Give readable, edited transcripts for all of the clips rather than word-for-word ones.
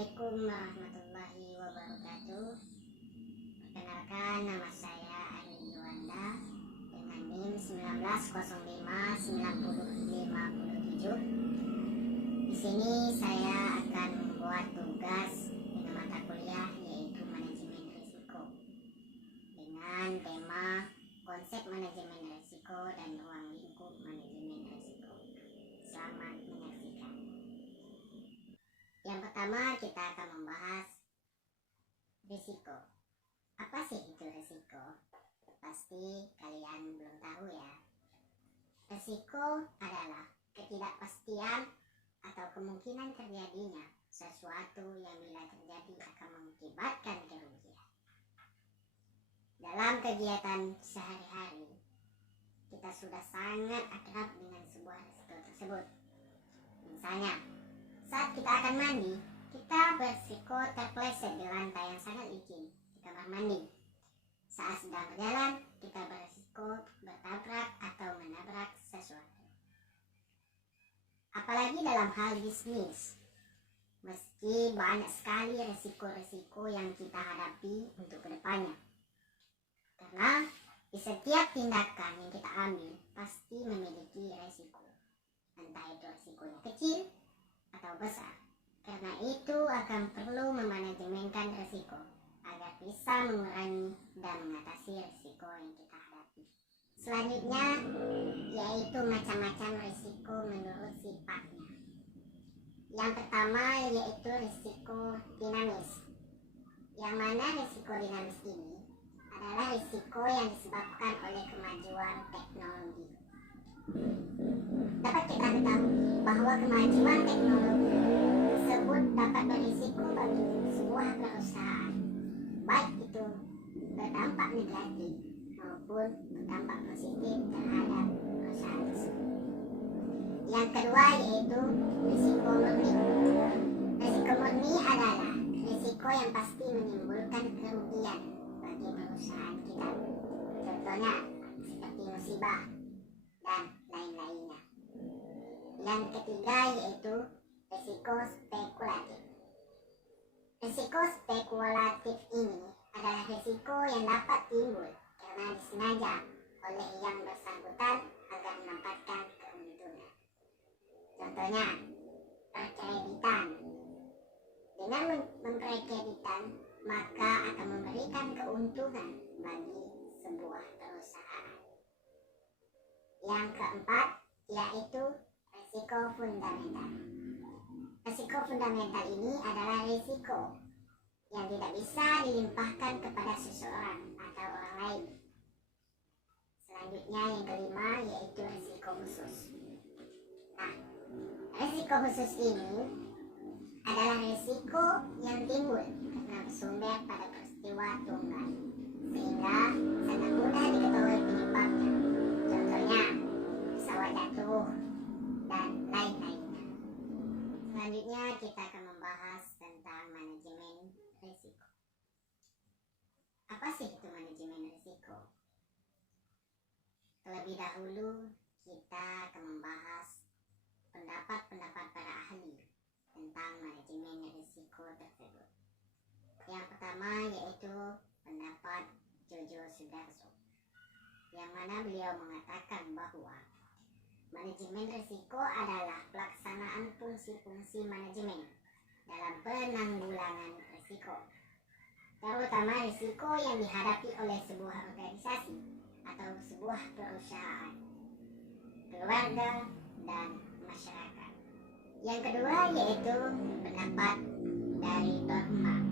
Assalamualaikum warahmatullahi wabarakatuh. Perkenalkan, nama saya Ari Yuwanda dengan NIM 19059057. Di sini saya akan membuat tugas dengan mata kuliah yaitu manajemen risiko dengan tema konsep manajemen risiko dan ruang lingkup manajemen risiko. Selamat menyaksikan. Yang pertama, kita akan membahas risiko. Apa sih itu risiko? Pasti kalian belum tahu ya. Risiko adalah ketidakpastian atau kemungkinan terjadinya sesuatu yang bila terjadi akan mengakibatkan kerugian. Dalam kegiatan sehari-hari, kita sudah sangat akrab dengan sebuah risiko tersebut. Misalnya, saat kita akan mandi, kita berisiko terpleset di lantai yang sangat licin di kamar mandi. Saat sedang berjalan, kita berisiko bertabrak atau menabrak sesuatu. Apalagi dalam hal bisnis, meski banyak sekali risiko-risiko yang kita hadapi untuk kedepannya. Karena di setiap tindakan yang kita ambil pasti memiliki risiko, entah itu risikonya kecil atau besar. Karena itu akan perlu memanajemenkan risiko agar bisa mengurangi dan mengatasi risiko yang kita hadapi. Selanjutnya yaitu macam-macam risiko menurut sifatnya. Yang pertama yaitu risiko dinamis. Yang mana risiko dinamis ini adalah risiko yang disebabkan oleh kemajuan teknologi. Dapat kita ketahui bahwa kemajuan teknologi tersebut dapat berisiko bagi sebuah perusahaan, baik itu berdampak negatif maupun berdampak positif terhadap perusahaan tersebut. Yang kedua yaitu risiko murni. Risiko murni adalah risiko yang pasti menimbulkan kerugian bagi perusahaan kita. Contohnya seperti musibah dan lain-lainnya. Yang ketiga yaitu risiko spekulatif. Risiko spekulatif ini adalah risiko yang dapat timbul karena disengaja oleh yang bersangkutan agar mendapatkan keuntungan. Contohnya perkreditan. Dengan memperkreditan maka akan memberikan keuntungan bagi sebuah perusahaan. Yang keempat yaitu risiko fundamental. Risiko fundamental ini adalah risiko yang tidak bisa dilimpahkan kepada seseorang atau orang lain. Selanjutnya yang kelima yaitu risiko khusus. Nah, risiko khusus ini adalah risiko yang timbul karena bersumber pada peristiwa tunggal sehingga sangat mudah diketahui penyebabnya. Contohnya pesawat jatuh dan lain-lainnya. Selanjutnya kita akan membahas tentang manajemen risiko. Apa sih itu manajemen risiko? Terlebih dahulu kita akan membahas pendapat-pendapat para ahli tentang manajemen risiko tersebut. Yang pertama yaitu pendapat Jojo Sudarso, yang mana beliau mengatakan bahwa manajemen risiko adalah pelaksanaan fungsi-fungsi manajemen dalam penanggulangan risiko, terutama risiko yang dihadapi oleh sebuah organisasi atau sebuah perusahaan, keluarga, dan masyarakat. Yang kedua yaitu pendapat dari Dorfman,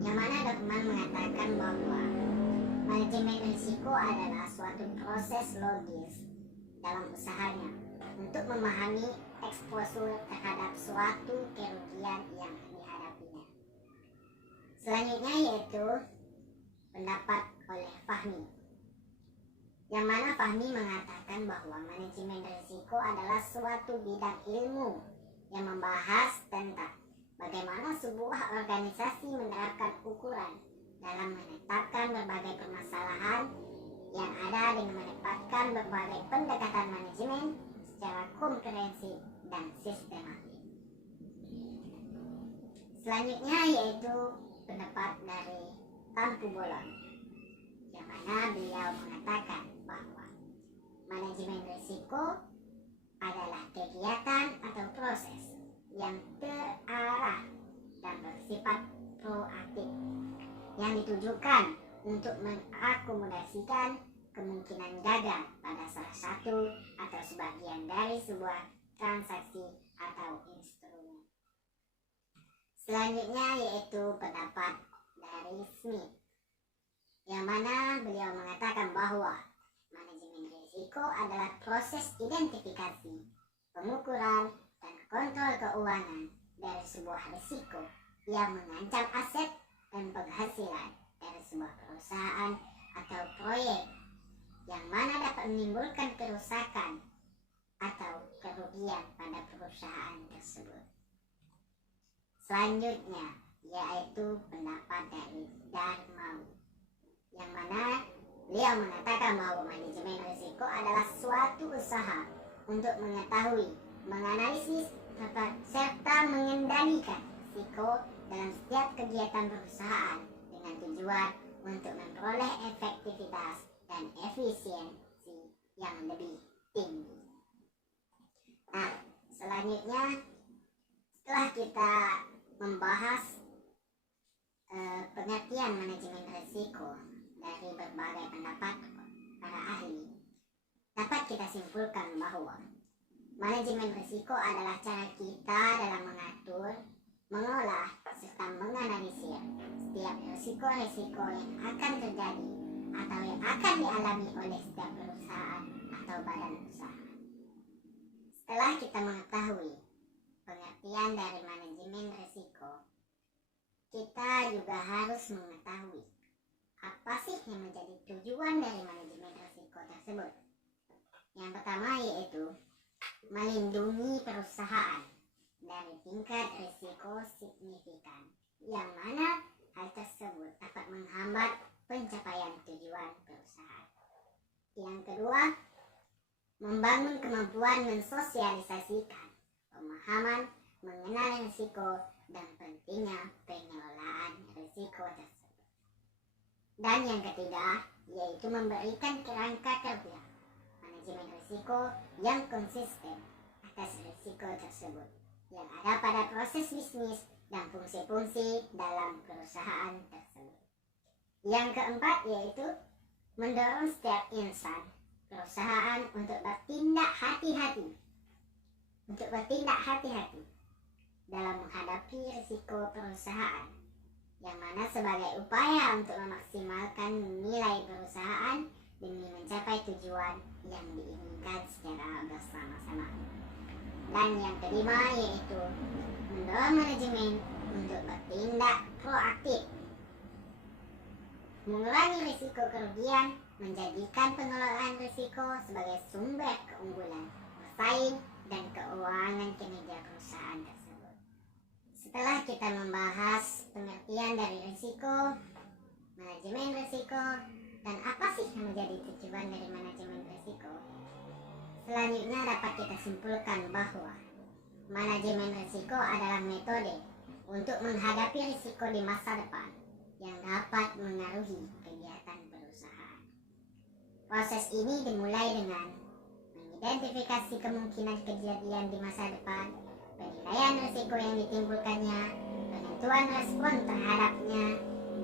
yang mana Dorfman mengatakan bahwa manajemen risiko adalah suatu proses logis dalam usahanya untuk memahami eksposur terhadap suatu kerugian yang dihadapinya. Selanjutnya yaitu pendapat oleh Fahmi, yang mana Fahmi mengatakan bahwa manajemen risiko adalah suatu bidang ilmu yang membahas tentang bagaimana sebuah organisasi menerapkan ukuran dalam menetapkan berbagai permasalahan yang ada dengan menempatkan berbagai pendekatan manajemen secara komprehensif dan sistematik. Selanjutnya yaitu pendapat dari Tampu Bolon, yang mana beliau mengatakan bahwa manajemen risiko adalah kegiatan atau proses yang terarah dan bersifat proaktif yang ditujukan untuk mengakomodasikan kemungkinan gagal pada salah satu atau sebagian dari sebuah transaksi atau instrumen. Selanjutnya yaitu pendapat dari Smith, yang mana beliau mengatakan bahwa manajemen risiko adalah proses identifikasi, pengukuran, dan kontrol keuangan dari sebuah risiko yang mengancam aset dan penghasilan dari sebuah perusahaan atau proyek, yang mana dapat menimbulkan kerusakan atau kerugian pada perusahaan tersebut. Selanjutnya yaitu pendapat dari Darmawi, yang mana beliau mengatakan bahwa manajemen risiko adalah suatu usaha untuk mengetahui, menganalisis, serta mengendalikan risiko dalam setiap kegiatan perusahaan dengan tujuan untuk memperoleh efektivitas dan efisiensi yang lebih tinggi. Nah, selanjutnya setelah kita membahas pengertian manajemen risiko dari berbagai pendapat para ahli, dapat kita simpulkan bahwa manajemen risiko adalah cara kita dalam mengatur, mengolah, serta menganalisir setiap risiko-risiko yang akan terjadi atau yang akan dialami oleh setiap perusahaan atau badan usaha. Setelah kita mengetahui pengertian dari manajemen risiko, kita juga harus mengetahui apa sih yang menjadi tujuan dari manajemen risiko tersebut. Yang pertama yaitu melindungi perusahaan dari tingkat risiko signifikan, yang mana hal tersebut dapat menghambat pencapaian tujuan perusahaan. Yang kedua, membangun kemampuan mensosialisasikan pemahaman mengenal risiko dan pentingnya pengelolaan risiko tersebut. Dan yang ketiga, yaitu memberikan kerangka kerja manajemen risiko yang konsisten atas risiko tersebut yang ada pada proses bisnis dan fungsi-fungsi dalam perusahaan tersebut. Yang keempat yaitu mendorong setiap insan perusahaan untuk bertindak hati-hati dalam menghadapi risiko perusahaan, yang mana sebagai upaya untuk memaksimalkan nilai perusahaan demi mencapai tujuan yang diinginkan secara bersama-sama. Dan yang kelima yaitu mendorong manajemen untuk bertindak proaktif, mengurangi risiko kerugian, menjadikan pengelolaan risiko sebagai sumber keunggulan, bersaing, dan keuangan kinerja perusahaan tersebut. Setelah kita membahas pengertian dari risiko, manajemen risiko, dan apa sih yang menjadi tujuan dari manajemen risiko, selanjutnya dapat kita simpulkan bahwa manajemen risiko adalah metode untuk menghadapi risiko di masa depan yang dapat mengaruhi kegiatan perusahaan. Proses ini dimulai dengan mengidentifikasi kemungkinan kejadian di masa depan, penilaian risiko yang ditimbulkannya, penentuan respon terhadapnya,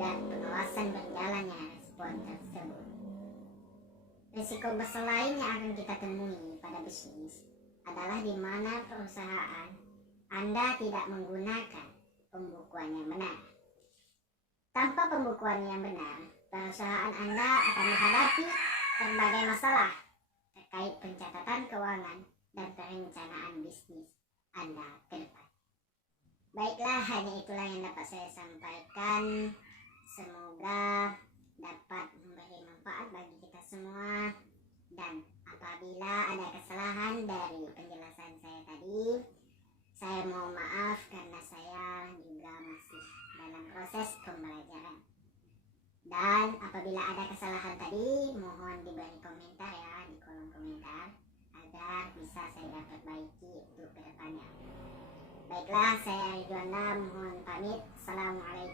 dan pengawasan berjalannya respon tersebut. Risiko besar lain yang akan kita temui pada bisnis adalah di mana perusahaan Anda tidak menggunakan pembukuan yang benar. Tanpa pembukuan yang benar, perusahaan Anda akan menghadapi berbagai masalah terkait pencatatan keuangan dan perencanaan bisnis Anda ke depan. Baiklah, hanya itulah yang dapat saya sampaikan. Semoga dapat memberi manfaat bagi kita semua, dan apabila ada kesalahan dari penjelasan saya tadi, saya mohon maaf karena saya juga masih dalam proses pembelajaran. Dan apabila ada kesalahan tadi, mohon diberi komentar ya di kolom komentar agar bisa saya perbaiki untuk kedepannya. Baiklah, saya Ridwana mohon pamit. Assalamualaikum.